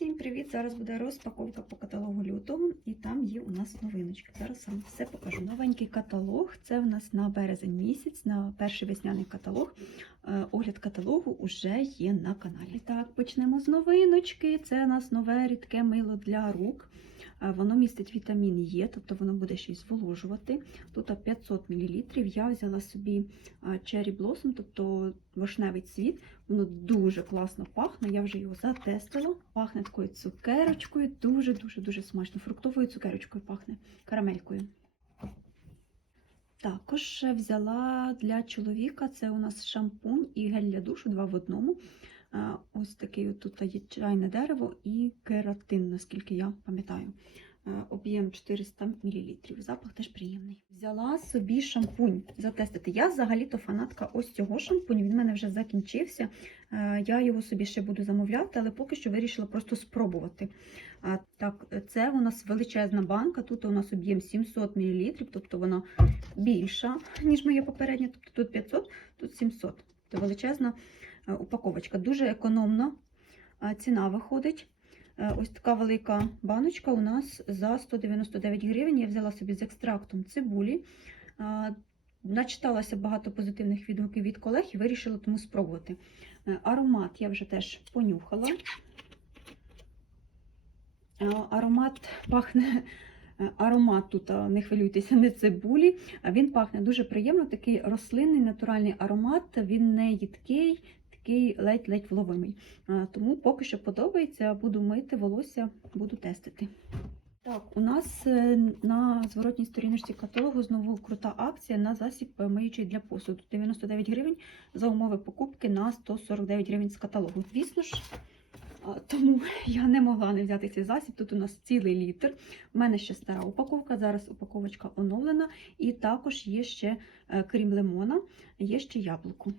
Всім привіт! Зараз буде розпаковка по каталогу лютого, і там є у нас новиночки. Зараз вам все покажу. Новенький каталог це в нас на березень місяць, на перший весняний каталог. Е, Огляд каталогу вже є на каналі. Так, почнемо з новиночки. Це у нас нове рідке мило для рук. Е, Воно містить вітамін Е, тобто воно буде ще й зволожувати. Тут 500 мл. Я взяла собі е, Cherry Blossom, тобто вишневий цвіт. Воно дуже класно пахне. Я вже його затестила. Пахне такою цукерочкою, дуже-дуже дуже смачно. Фруктовою цукерочкою пахне, карамелькою. Також взяла для чоловіка це у нас шампунь і гель для душу два в одному. Ось такий тут є чайне дерево і кератин, наскільки я пам'ятаю. Об'єм 400 мл. Запах теж приємний. Взяла собі шампунь затестити. Я взагалі-то фанатка ось цього шампуню. Він в мене вже закінчився. Я його собі ще буду замовляти, але поки що вирішила просто спробувати. Так, це у нас величезна банка. Тут у нас об'єм 700 мл, тобто вона більша, ніж моя попередня. Тобто тут 500, тут 700. Тобто величезна упаковочка. Дуже економна е, ціна виходить. Е, Ось така велика баночка у нас за 199 гривень. Я взяла собі з екстрактом цибулі. Е, Начиталася багато позитивних відгуків від колег і вирішила тому спробувати. Е, Аромат я вже теж понюхала. Е, Аромат пахне. е, Аромат тут, не хвилюйтеся, не цибулі. Він пахне дуже приємно, такий рослинний натуральний аромат, він не їдкий, такий ледь-ледь вловимий. Тому поки що подобається, буду мити волосся, буду тестити. Так, у нас е, на зворотній сторіночці каталогу знову крута акція на засіб е, миючий для посуду. 99 гривень за умови покупки на 149 гривень з каталогу. Звісно ж, тому я не могла не взяти цей засіб. Тут у нас цілий літр. У мене ще стара упаковка, зараз упаковочка оновлена. І також є ще, е, крім лимона, є ще яблуко.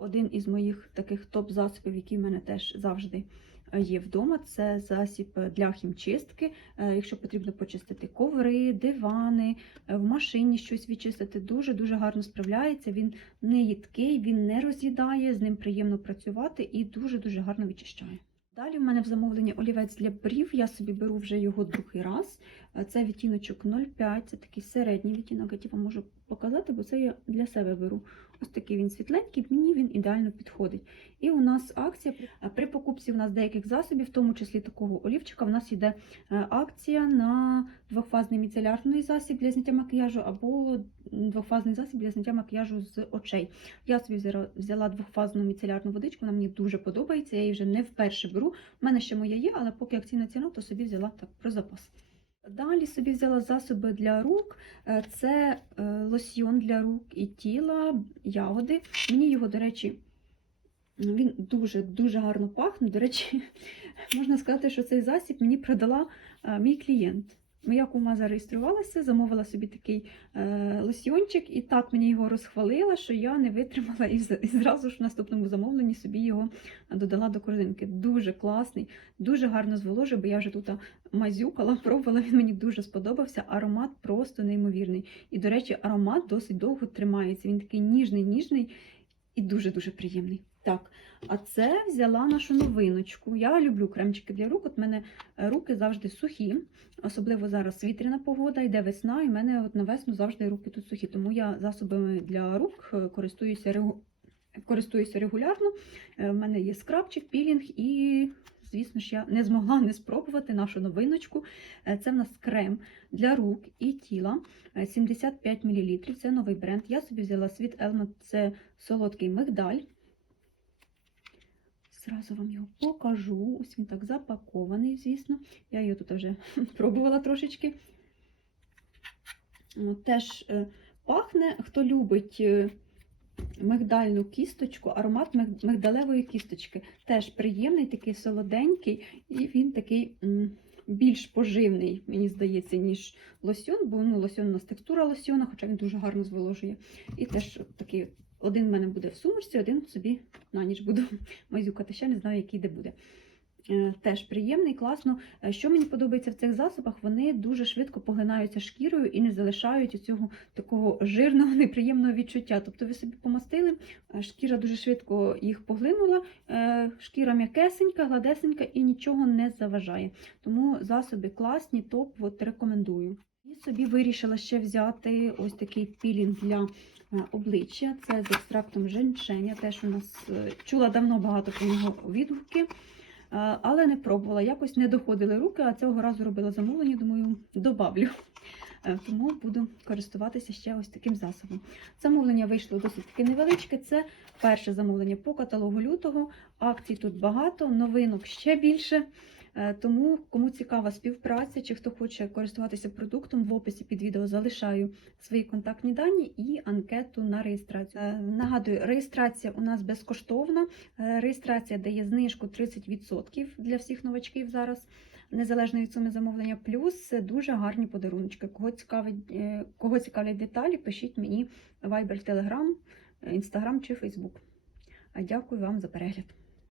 Один із моїх таких топ-засобів, який в мене теж завжди е, є вдома, це засіб для хімчистки. Е, Якщо потрібно почистити коври, дивани, е, в машині щось відчистити, дуже-дуже гарно справляється. Він не їдкий, він не роз'їдає, з ним приємно працювати і дуже-дуже гарно відчищає. Далі в мене в замовленні олівець для брів. Я собі беру вже його другий раз. Е, Це відтіночок 0,5, це такий середній відтінок, ті вам можу показати, бо це я для себе беру. Ось такий він світленький, мені він ідеально підходить. І у нас акція е, при покупці у нас деяких засобів, в тому числі такого олівчика, в нас йде е, акція на двохфазний міцелярний засіб для зняття макіяжу або двохфазний засіб для зняття макіяжу з очей. Я собі взяла- двохфазну міцелярну водичку, вона мені дуже подобається. Я її вже не вперше беру. У мене ще моя є, але поки акційна ціна, то собі взяла так про запас. Далі собі взяла засоби для рук. Е, Це е, лосьйон для рук і тіла, ягоди. Мені його, до речі, він дуже-дуже гарно пахне. До речі, можна сказати, що цей засіб мені продала е, мій клієнт. Моя кума зареєструвалася, замовила собі такий е, лосьйончик, і так мені його розхвалила, що я не витримала і, і зразу ж в наступному замовленні собі його додала до корзинки. Дуже класний, дуже гарно зволожує, бо я вже тут мазюкала, пробувала, він мені дуже сподобався. Аромат просто неймовірний. І, до речі, аромат досить довго тримається. Він такий ніжний, ніжний і дуже-дуже приємний. Так, а це взяла нашу новиночку. Я люблю кремчики для рук. От мене е, руки завжди сухі, особливо зараз вітряна погода, йде весна, і в мене от на весну завжди руки тут сухі. Тому я засобами для рук е, користуюся користуюся регулярно. Е, В мене є скрабчик, пілінг і. Звісно ж, я не змогла не спробувати нашу новиночку. Е, Це в нас крем для рук і тіла е, 75 мл. Це новий бренд. Я собі взяла світ Elmo, це солодкий мигдаль. Зразу вам його покажу. Ось він так запакований, звісно. Я його тут вже пробувала трошечки. Теж е, пахне, хто любить е, мигдальну кісточку, аромат мигдалевої кісточки. Теж приємний, такий солоденький, і він такий більш поживний, мені здається, ніж лосьон, бо ну, лосьон у нас текстура лосьона, хоча він дуже гарно зволожує. І теж такий один в мене буде в сумочці, один собі на ніч буду мазюкати. Ще не знаю, який де буде. Е, Теж приємний, класно. Е, Що мені подобається в цих засобах, вони дуже швидко поглинаються шкірою і не залишають цього такого жирного, неприємного відчуття. Тобто ви собі помастили, е, шкіра дуже швидко їх поглинула, шкіра м'якесенька, гладесенька і нічого не заважає. Тому засоби класні, топ, от рекомендую. І собі вирішила ще взяти ось такий пілінг для е, обличчя. Це з екстрактом женьшеня. Теж у нас е, чула давно багато про нього відгуки. Е, Але не пробувала, якось не доходили руки, а цього разу робила замовлення, думаю, добавлю. Тому буду користуватися ще ось таким засобом. Замовлення вийшло досить таки невеличке. Це перше замовлення по каталогу лютого. Акцій тут багато, новинок ще більше. Е, Тому, кому цікава співпраця, чи хто хоче користуватися продуктом, в описі під відео залишаю свої контактні дані і анкету на реєстрацію. Е, Нагадую, реєстрація у нас безкоштовна. Е, Реєстрація дає знижку 30% для всіх новачків зараз, незалежно від суми замовлення. Плюс дуже гарні подарунки. Кого цікавить, кого цікавлять деталі, пишіть мені Viber, Telegram, Instagram чи Facebook. А Дякую вам за перегляд.